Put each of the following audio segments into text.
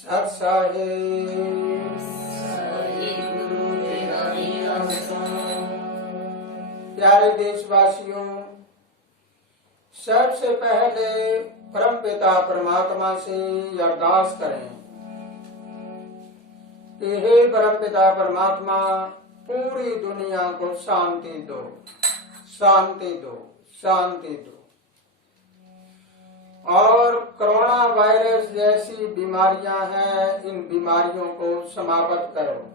प्यारे देशवासियों, सबसे पहले परमपिता परमात्मा से अरदास करें कि हे परमपिता परमात्मा, पूरी दुनिया को शांति दो, शांति दो, शांति दो। और कोरोना वायरस जैसी बीमारियां हैं, इन बीमारियों को समाप्त करो।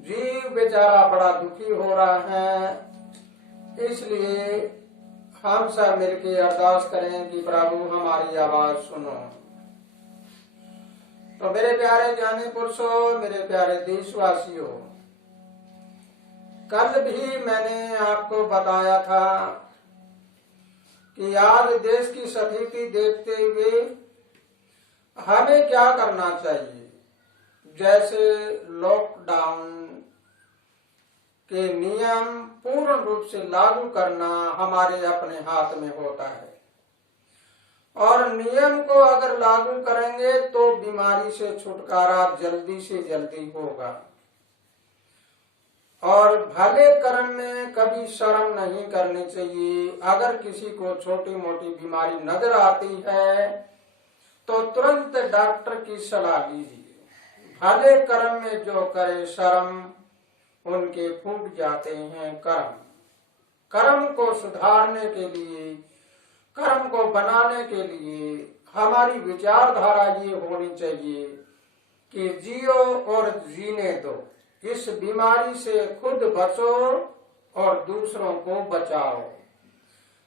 जीव बेचारा बड़ा दुखी हो रहा है, इसलिए हम सब मिलकर अरदास करें कि प्रभु हमारी आवाज सुनो। तो मेरे प्यारे ज्ञानी पुरुषों, मेरे प्यारे देशवासियों, कल भी मैंने आपको बताया था कि आज देश की स्थिति देखते हुए हमें क्या करना चाहिए। जैसे लॉकडाउन के नियम पूर्ण रूप से लागू करना हमारे अपने हाथ में होता है, और नियम को अगर लागू करेंगे तो बीमारी से छुटकारा जल्दी से जल्दी होगा। और भले कर्म में कभी शर्म नहीं करनी चाहिए। अगर किसी को छोटी मोटी बीमारी नजर आती है तो तुरंत डॉक्टर की सलाह लीजिए। भले कर्म में जो करे शर्म, उनके फूट जाते हैं कर्म। कर्म को सुधारने के लिए, कर्म को बनाने के लिए हमारी विचारधारा ये होनी चाहिए कि जियो और जीने दो। इस बीमारी से खुद बचो और दूसरों को बचाओ।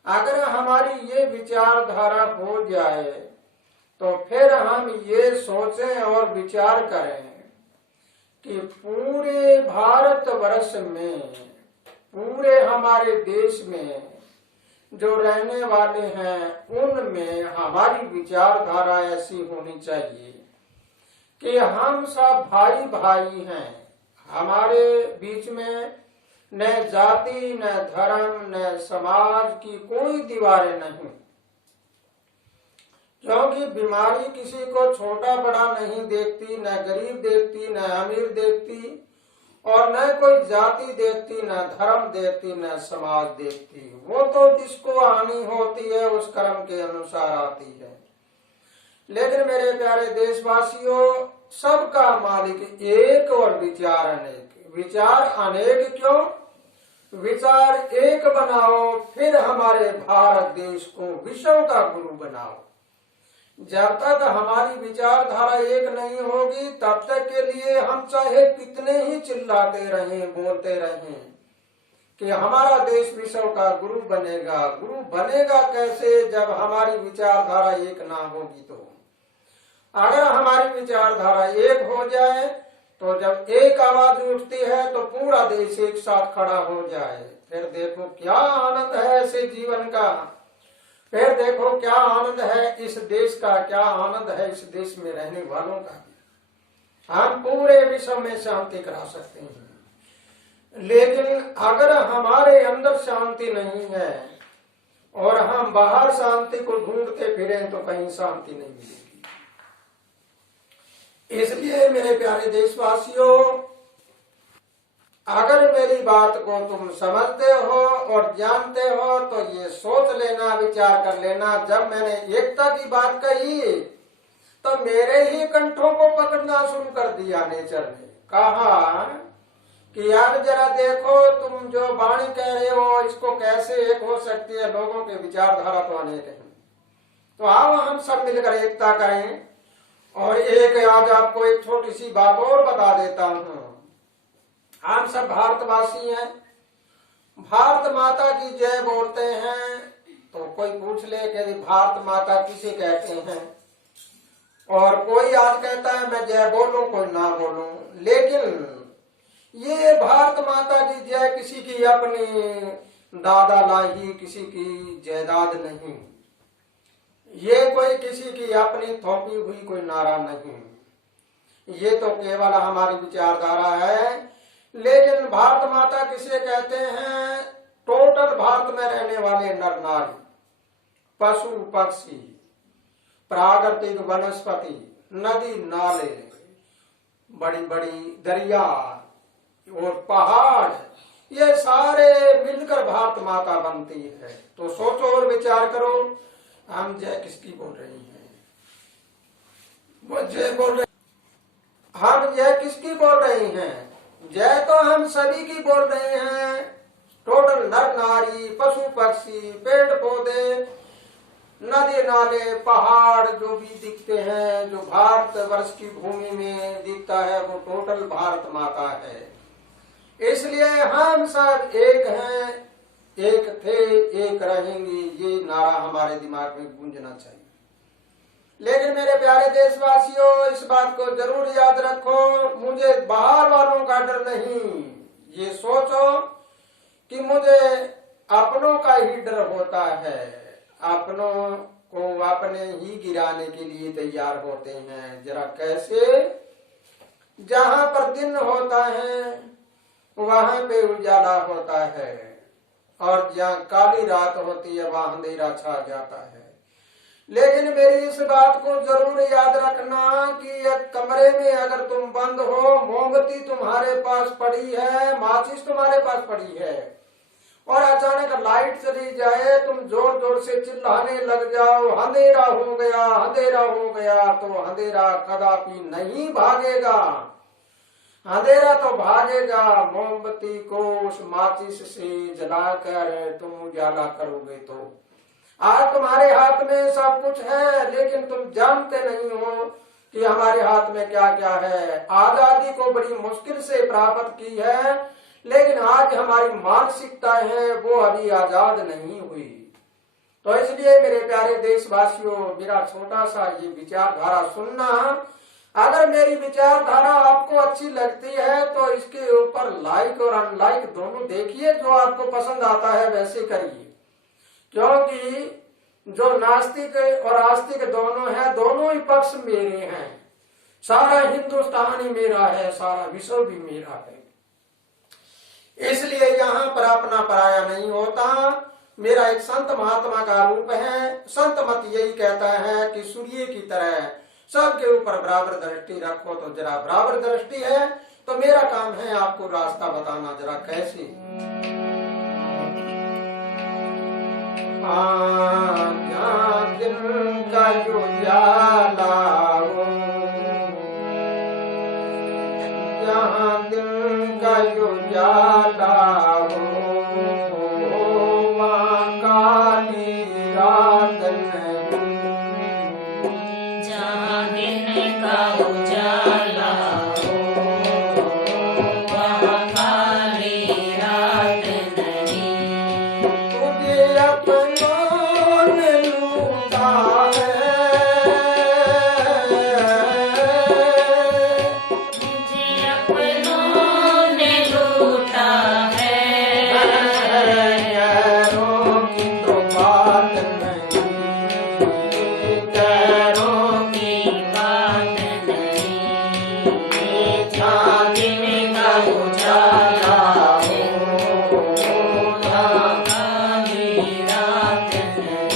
अगर हमारी ये विचारधारा हो जाए तो फिर हम ये सोचें और विचार करें कि पूरे भारतवर्ष में, पूरे हमारे देश में जो रहने वाले हैं, उनमें हमारी विचारधारा ऐसी होनी चाहिए कि हम सब भाई भाई हैं। हमारे बीच में न जाति, न धर्म, न समाज की कोई दीवारें नहीं, क्योंकि बीमारी किसी को छोटा बड़ा नहीं देखती, न गरीब देखती, न अमीर देखती, और न कोई जाति देखती, न धर्म देखती, न समाज देखती। वो तो जिसको आनी होती है उस कर्म के अनुसार आती है। लेकिन मेरे प्यारे देशवासियों, सबका मालिक एक और विचार अनेक। विचार अनेक क्यों? विचार एक बनाओ, फिर हमारे भारत देश को विश्व का गुरु बनाओ। जब तक हमारी विचारधारा एक नहीं होगी, तब तक के लिए हम चाहे कितने ही चिल्लाते रहें, बोलते रहें कि हमारा देश विश्व का गुरु बनेगा। गुरु बनेगा कैसे जब हमारी विचारधारा एक ना होगी? तो अगर हमारी विचारधारा एक हो जाए तो जब एक आवाज उठती है तो पूरा देश एक साथ खड़ा हो जाए। फिर देखो क्या आनंद है ऐसे जीवन का। फिर देखो क्या आनंद है इस देश का, क्या आनंद है इस देश में रहने वालों का। हम पूरे विश्व में शांति करा सकते हैं। लेकिन अगर हमारे अंदर शांति नहीं है और हम बाहर शांति को ढूंढते फिरें तो कहीं शांति नहीं मिलेगी। इसलिए मेरे प्यारे देशवासियों, अगर मेरी बात को तुम समझते हो और जानते हो तो ये सोच लेना, विचार कर लेना, जब मैंने एकता की बात कही तो मेरे ही कंठों को पकड़ना शुरू कर दिया नेचर ने। कहा कि यार जरा देखो, तुम जो वाणी कह रहे हो इसको कैसे एक हो सकती है, लोगों के विचारधारा तो अनेक है। तो आओ हम सब मिलकर एकता करें। और एक आज आपको एक छोटी सी बात और बता देता हूँ। हम सब भारतवासी हैं, भारत माता की जय बोलते हैं। तो कोई पूछ ले कि भारत माता किसे कहते हैं, और कोई आज कहता है मैं जय बोलूं, कोई ना बोलूं। लेकिन ये भारत माता की जय किसी की अपनी दादा लाई, किसी की जायदाद नहीं। ये कोई किसी की अपनी थोपी हुई कोई नारा नहीं। ये तो केवल हमारी विचारधारा है। लेकिन भारत माता किसे कहते हैं? टोटल भारत में रहने वाले नर नारी, पशु पक्षी, प्राकृतिक वनस्पति, नदी नाले, बड़ी बड़ी दरिया और पहाड़, ये सारे मिलकर भारत माता बनती है। तो सोचो और विचार करो, हम जय किसकी बोल रही हैं? वो जय बोल रहे, हम जय किसकी बोल रही हैं? जय तो हम सभी की बोल रहे हैं। टोटल नर नारी, पशु पक्षी, पेड़ पौधे, नदी नाले, पहाड़ जो भी दिखते हैं, जो भारत वर्ष की भूमि में दिखता है, वो टोटल भारत माता है। इसलिए हम सब एक हैं, एक थे, एक रहेंगे, ये नारा हमारे दिमाग में गूंजना चाहिए। लेकिन मेरे प्यारे देशवासियों, इस बात को जरूर याद रखो, मुझे बाहर वालों का डर नहीं। ये सोचो कि मुझे अपनों का ही डर होता है। अपनों को अपने ही गिराने के लिए तैयार होते हैं। जरा कैसे? जहां पर दिन होता है वहां पे उजाला होता है, और जहां काली रात होती है वहां अंधेरा छा जाता है। लेकिन मेरी इस बात को जरूर याद रखना कि एक कमरे में अगर तुम बंद हो, मोमबत्ती तुम्हारे पास पड़ी है, माचिस तुम्हारे पास पड़ी है, और अचानक लाइट चली जाए, तुम जोर जोर से चिल्लाने लग जाओ, अंधेरा हो गया, अंधेरा हो गया, तो अंधेरा कदापि नहीं भागेगा। अंधेरा तो भागेगा मोमबत्ती को उस माचिस से जलाकर तुम उजाला करोगे। तो आज तुम्हारे हाथ में सब कुछ है, लेकिन तुम जानते नहीं हो कि हमारे हाथ में क्या क्या है। आजादी को बड़ी मुश्किल से प्राप्त की है, लेकिन आज हमारी मानसिकता है वो अभी आजाद नहीं हुई। तो इसलिए मेरे प्यारे देशवासियों, मेरा छोटा सा ये विचारधारा सुनना। अगर मेरी विचारधारा आपको अच्छी लगती है तो इसके ऊपर लाइक और अनलाइक दोनों देखिए, जो आपको पसंद आता है वैसे करिए। क्योंकि जो नास्तिक और आस्तिक दोनों हैं, दोनों ही पक्ष मेरे हैं। सारा हिंदुस्तान ही मेरा है, सारा विश्व भी मेरा है। इसलिए यहाँ पर अपना पराया नहीं होता। मेरा एक संत महात्मा का रूप है। संत मत यही कहता है कि सूर्य की तरह सबके ऊपर बराबर दृष्टि रखो। तो जरा बराबर दृष्टि है, तो मेरा काम है आपको रास्ता बताना। जरा कैसे? जहाँ दिन का उजाला हो, जहाँ दिन का उजाला हो, वहाँ काली रात नहीं। जहाँ दिन का उजाला हो, वहाँ काली रात नहीं। तुझे अपनों ने लूटा है, मुझे अपनों ने लूटा है। गैरों की तो बात नहीं, गैरों की बात नहीं। जहाँ दिन का उजाला हो, वहाँ काली रात नहीं।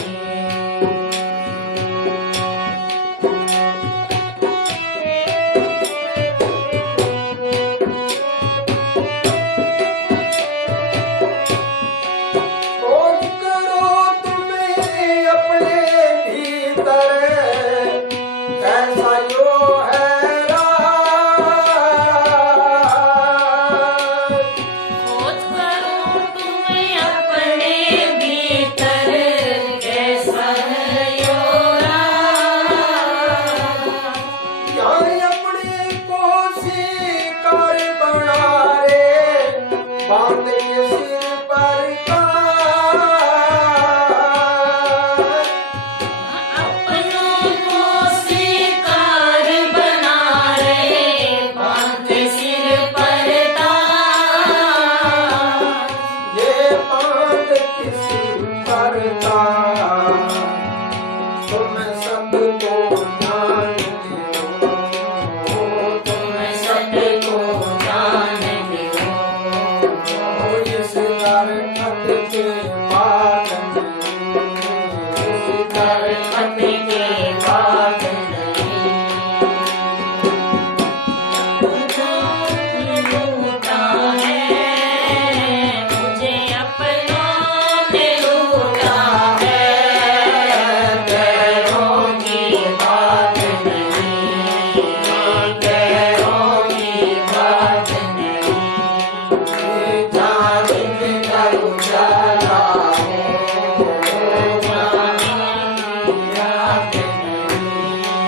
खोज करो तुम्हें अपने भीतर, कैसा यो है राज। खोज करो तुम्हें अपने भीतर, कैसा है यो राज। यहाँ अपने को शिकार बना रे, बांध के सिर पर ताज। अपनों को शिकार बना रहे, बांध सिर पर ताज। ये बांध के सिर पर ताज, तुम सबको जानते हो, तुम सबको जानते हो।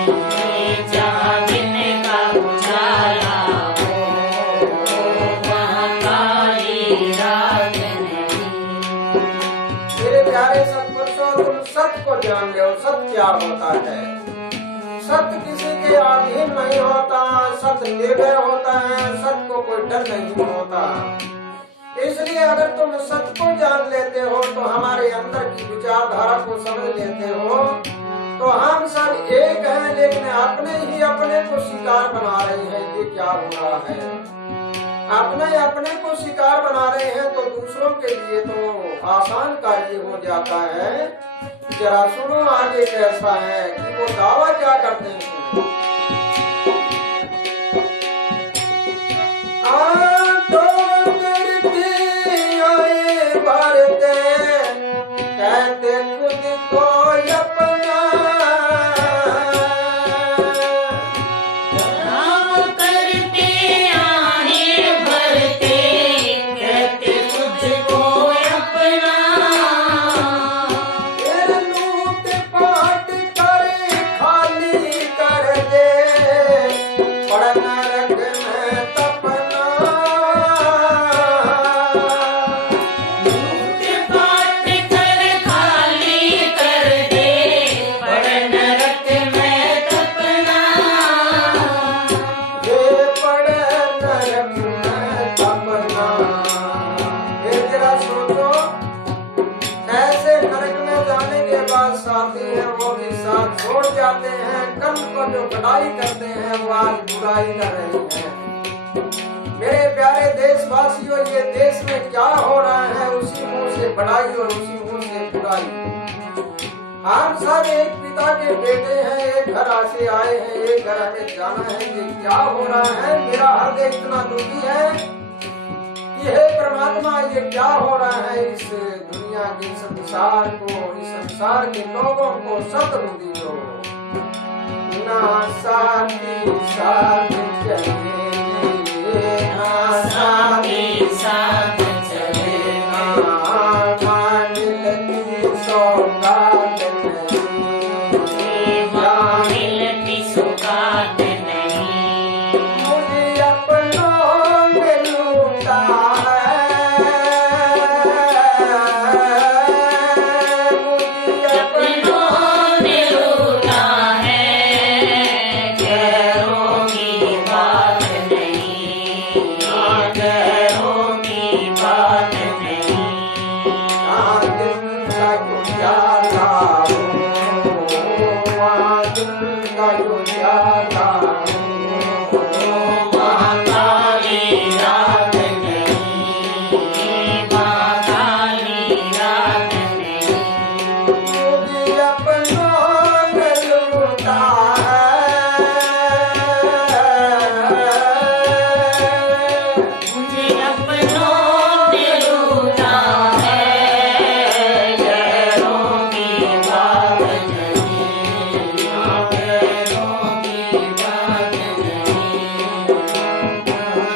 जहाँ जिनका उजाला हो वहाँ काली रात नहीं। मेरे प्यारे सत्पुरुषों, तुम सत्य को जान लो। सत्य क्या होता है? सत्य किसी के अधीन नहीं होता, सत्य निर्भय होता है, सत्य को कोई डर नहीं होता। इसलिए अगर तुम सत्य को जान लेते हो तो हमारे अंदर की विचारधारा को समझ लेते हो तो हम सब एक हैं, लेकिन अपने ही अपने को शिकार बना रहे हैं। ये क्या हो रहा है? अपने अपने को शिकार बना रहे हैं तो दूसरों के लिए तो आसान कार्य हो जाता है। जरा सुनो आगे कैसा है कि वो दावा क्या करते हैं। कहते खुद को अपना नाम करते आने भरते कहते तुझको अपना। लूट पाट कर खाली कर दे पढ़ना रख में तपना। लूट पाट कर खाली कर दे पढ़ नरक में तपना। ये पढ़ नरक में तपना। ये जरा सोचो, ऐसे नरक में जाने के बाद साथी है वो भी साथ छोड़ जाते हैं। कल को जो कटाई करते हैं वो आज बुराई कर रहे हैं। मेरे प्यारे देशवासियों, ये देश में क्या हो रहा है? उसी मुंह से बढ़ाई और उसी मुंह से बुराई। हम सब एक पिता के बेटे हैं, एक घर से आए हैं, एक घर हमें जाना है। ये क्या हो रहा है? मेरा हृदय इतना दुखी है कि हे परमात्मा, ये क्या हो रहा है? इस दुनिया के संसार को, इस संसार के लोगों को सद्बुद्धि दो। ना साथी साथ चले, ना साथी साथ चले ना मिलती सौगात नहीं। मिलती सुगात नहीं। मुझे अपनों में लूटा है, मुझे अपनों ने लूटा है गैरों की बात नहीं। गैरों की बात नहीं। दिन का उजाला हो वहाँ दिन का उजाला हो। वहाँ काली रात नहीं। वहाँ काली रात नहीं। मुझे अपनों ने लूटा है, मुझे अपनों ने लूटा है गैरों की बात नहीं। गैरों की बात नहीं।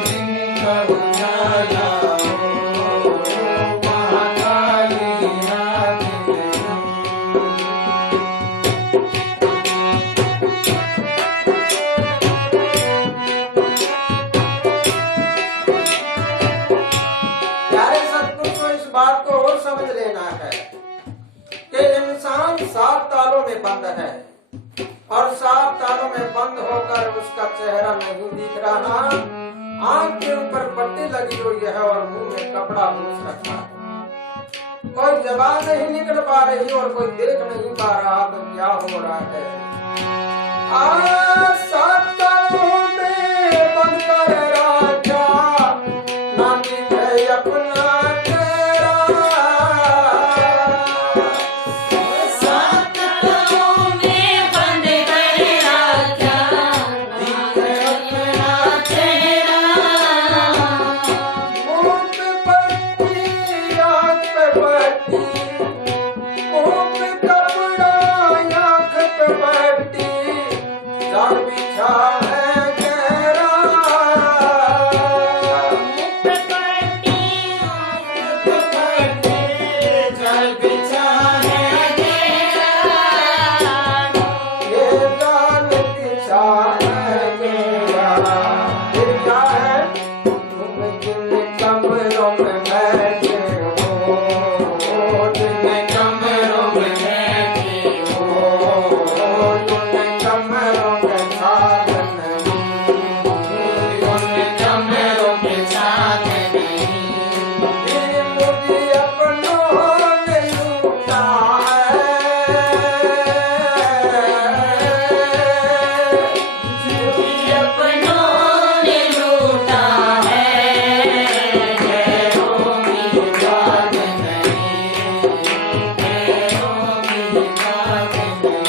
दिन का उजाला हो वहाँ काली रात प्यारे सत्पुरुषों, इस बात को और समझ लेना है कि इंसान 7 तालों में बंद है और 7 तालों में बंद होकर उसका चेहरा नहीं दिख रहा। आंख के ऊपर पट्टी लगी हुई है और मुंह में कपड़ा मूछ रखा है। कोई जबान नहीं निकल पा रही और कोई देख नहीं पा रहा। तो क्या हो रहा है? 7 तालों में बंद कर राजा ना दिखे अपना चेहरा। सात तालों में बंद कर राजा दिखे अपना चेहरा। मुंह पे पट्टी, आंख पे पट्टी, मुंह पे कपड़ा, आंख पे पट्टी, चाल गया। फिर क्या है? तुम जिन कमरों में बैठे हो, जिन कमरों में बैठे हो, उन कमरों के साथ नहीं, उन कमरों के साथ नहीं। फिर मुझे अपनों ने लूटा अपनों ने लूटा है, गैरों की बात नहीं, गैरों की बात नहीं।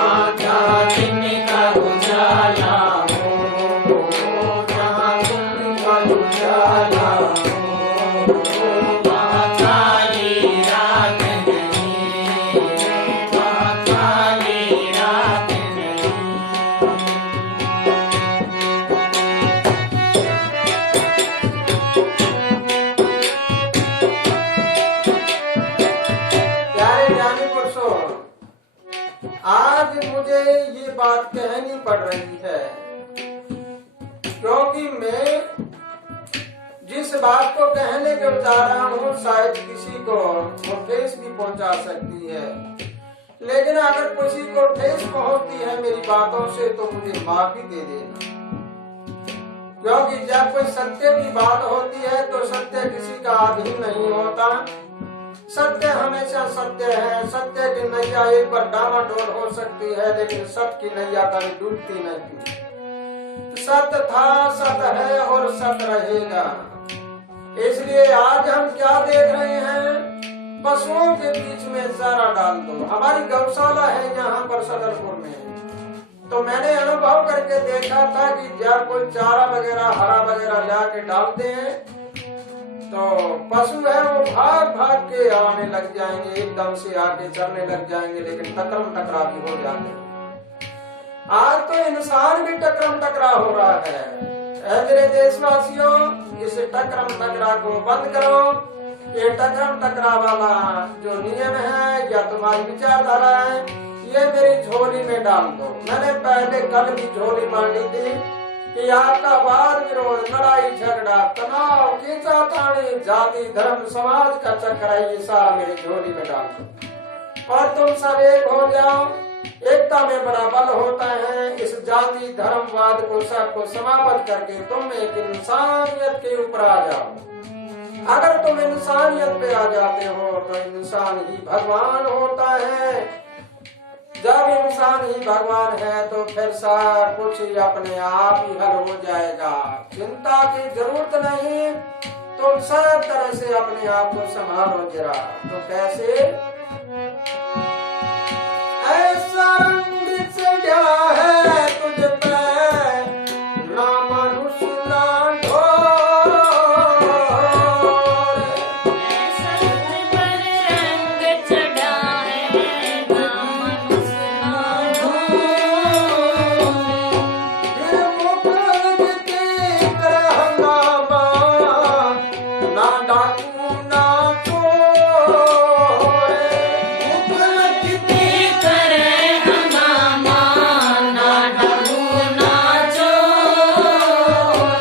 आजा जिनका उजाला हो, जहाँ तुमका उजाला हो, वहाँ काली रात नहीं, वहाँ काली रात नहीं। प्यारे ज्ञानी पुरुषों, आज मुझे ये बात कहनी पड़ रही है क्योंकि मैं जिस बात को कहने को जा रहा हूँ शायद किसी को वो ठेस भी पहुंचा सकती है, लेकिन अगर किसी को ठेस पहुंचती है मेरी बातों से तो मुझे माफी दे देना, क्योंकि जब कोई सत्य की बात होती है तो सत्य किसी का अधीन नहीं होता। सत्य हमेशा सत्य है। सत्य की नैया एक बार डामाडोल हो सकती है, लेकिन सत्य की नैया कभी डूबती नहीं। सत्य था, सत्य है और सत्य रहेगा। इसलिए आज हम क्या देख रहे हैं? पशुओं के बीच में चारा डाल दो। हमारी गौशाला है यहाँ पर सदरपुर में, तो मैंने अनुभव करके देखा था कि जब कोई चारा वगैरह हरा वगैरह लाके डालते हैं तो पशु है वो भाग भाग के आने लग जाएंगे, एकदम से आके चलने लग जाएंगे, लेकिन टकरम टकरा भी हो जाते हैं। आज तो इंसान भी टकरम टकरा हो रहा है। ऐ मेरे देशवासियों, इस टकरम टकरा को बंद करो। ये टकरम टकरा वाला जो नियम है या तुम्हारी विचारधारा है, ये मेरी झोली में डाल दो। मैंने पहले कल भी झोली मान ली थी कि आपका वाद विरोध, लड़ाई झगड़ा, तनाव, खींचातानी, जाति धर्म समाज का चक्कर है, ये सारा मेरी झोली में डाल दो और तुम सब एक हो जाओ। एकता में बड़ा बल होता है। इस जाति धर्मवाद को सबको समाप्त करके तुम एक इंसानियत के ऊपर आ जाओ। अगर तुम इंसानियत पे आ जाते हो तो इंसान ही भगवान होता है। जब इंसान ही भगवान है तो फिर सब कुछ ही अपने आप ही हल हो जाएगा। चिंता की जरूरत नहीं, तुम सब तरह से अपने आप को संभालो जरा। तो कैसे? ऐसा रंग चढ़ा है तुझ पे, ना मनुष्य ना ढोर। ऐसा तुझ पर रंग चढ़ा है, ना मनुष्य ना ढोर। ये मुकुल की तरह हंगामा, ना डाकू ना चोर। मुकुल की तरह हंगामा, ना डाकू ना चोर।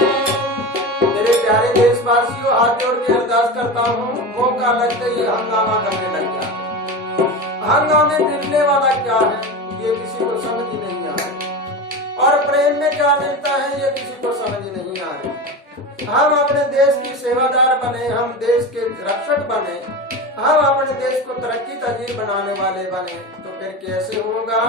मेरे प्यारे देशवासियों, हाथ जोड़ के अरदास करता हूँ, मौका लगते ही हंगामा करने लग जाते। हंगामे मिलने वाला क्या है ये किसी को समझ ही नहीं आ रहा, और प्रेम में क्या मिलता है ये किसी को समझ ही नहीं आ रहा। हम अपने देश की सेवादार बने, हम देश के रक्षक बने, हम अपने देश को तरक्की तजीर बनाने वाले बने, तो फिर कैसे होगा?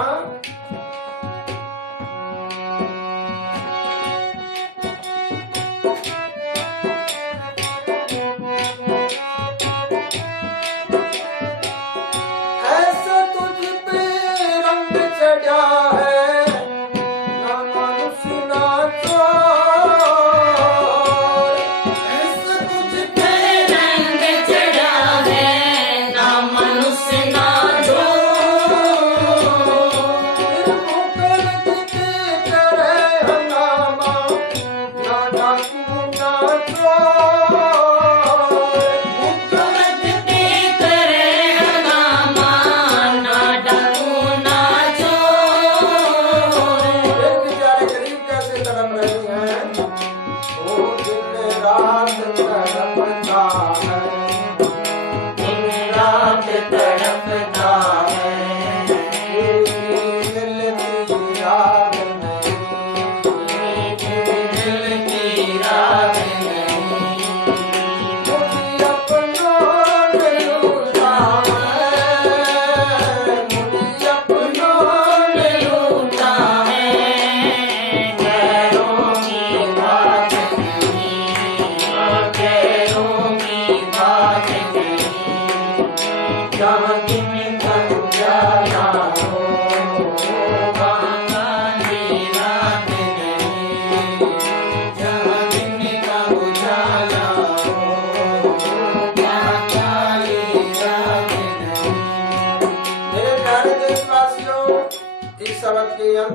ऐसा तुझ पे रंग चढ़ा है, ना मनुष्य ना चोर। ऐसा तुझ पे रंग चढ़ा है, ना मनुष्य ना ढोर।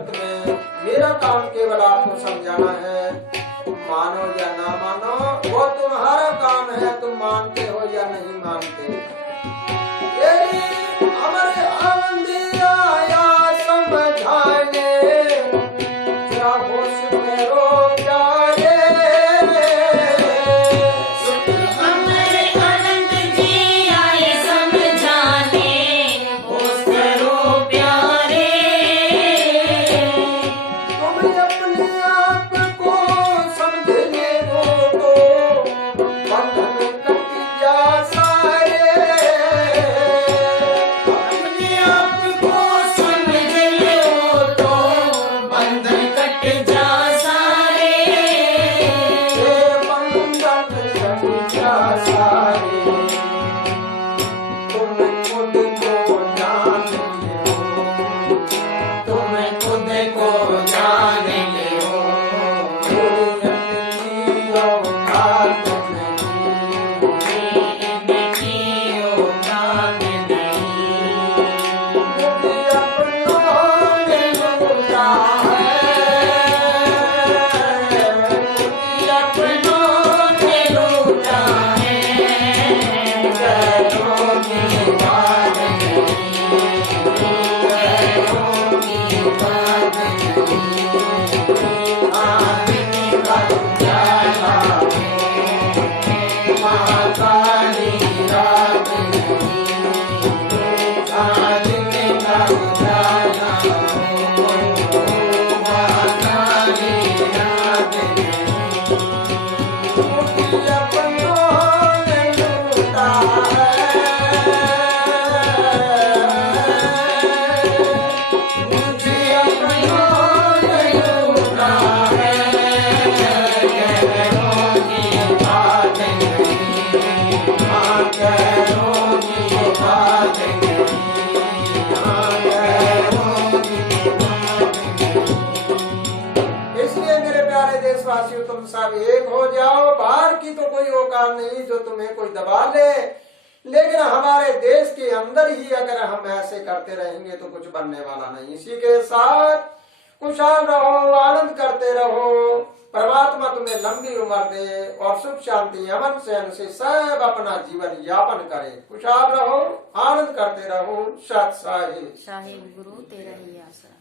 अंत में मेरा काम केवल आपको समझाना है, मानो या ना मानो वो तुम्हारा काम है, तुम मानते हो या नहीं मानते। यदि हमारे आनंदी आया समझाने, जरा होश में रो प्यारे। हमारे अनंत जी आए समझाने, होश करो प्यारे। तुम अपने आप को समझने हो तो बंधन कट जा सारे। अपने आप को समझ लो तो बंधन कट जा सारे। ये बंधन कट जा सारे। तुम खुद को जान लो, तुम खुद को जान लो, मेरी औकात नहीं। इनकी औकात नहीं। मुझे अपनों ने लूटा है, मुझे अपनों ने लूटा है, गैरों की बात गैरों की बात नहीं। आने का उजाला महाकाली रात नहीं। आने का उजाला महाकाली रात नहीं। मुझे अपनों ने लूटा है, मुझे अपनों ने लूटा है। गैरों की बात नहीं, हाँ गैरों की बात नहीं, हाँ गैरों की बात नहीं। इसलिए मेरे प्यारे देशवासियों, तुम सब एक हो जाओ। बाहर की तो कोई औकात नहीं जो तुम्हें कोई दबा ले, लेकिन हमारे देश के अंदर ही अगर हम ऐसे करते रहेंगे तो कुछ बनने वाला नहीं। इसी के साथ खुशहाल रहो, आनंद करते रहो। परमात्मा तुम्हें लंबी उम्र दे और सुख शांति अमन चैन से सब अपना जीवन यापन करे। खुशहाल रहो, आनंद करते रहो। सत साहिब। साहिब गुरु तेरा ही आसरा।